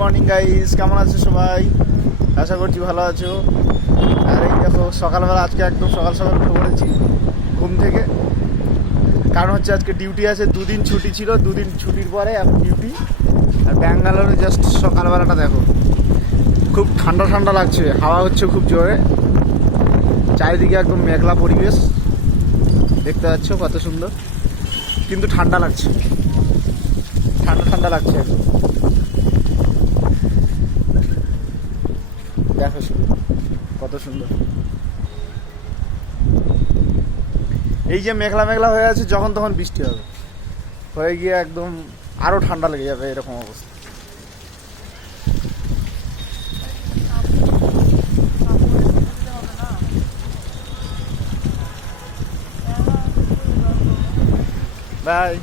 Morning guys, কেমন আছো সবাই? আশা করছি ভালো আছো। আর এই দেখো সকালবেলা আজকে একদম সকাল সকাল উঠে পড়েছি ঘুম থেকে। কারণ হচ্ছে আজকে ডিউটি আছে, দুদিন ছুটি ছিল, দুদিন ছুটির পরে এখন ডিউটি। আর ব্যাঙ্গালোরে জাস্ট সকালবেলাটা দেখো, খুব ঠান্ডা ঠান্ডা লাগছে, হাওয়া হচ্ছে খুব জোরে, চারিদিকে একদম মেঘলা পরিবেশ দেখতে পাচ্ছ কত সুন্দর, কিন্তু ঠান্ডা লাগছে, ঠান্ডা ঠান্ডা লাগছে একদম। দেখো শুধু কত সুন্দর। এই যে মেঘলা মেঘলা হয়ে আছে, যখন তখন বৃষ্টি হবে, হয়ে গিয়ে একদম আরো ঠান্ডা লেগে যাবে, এরকম অবস্থা। বাই।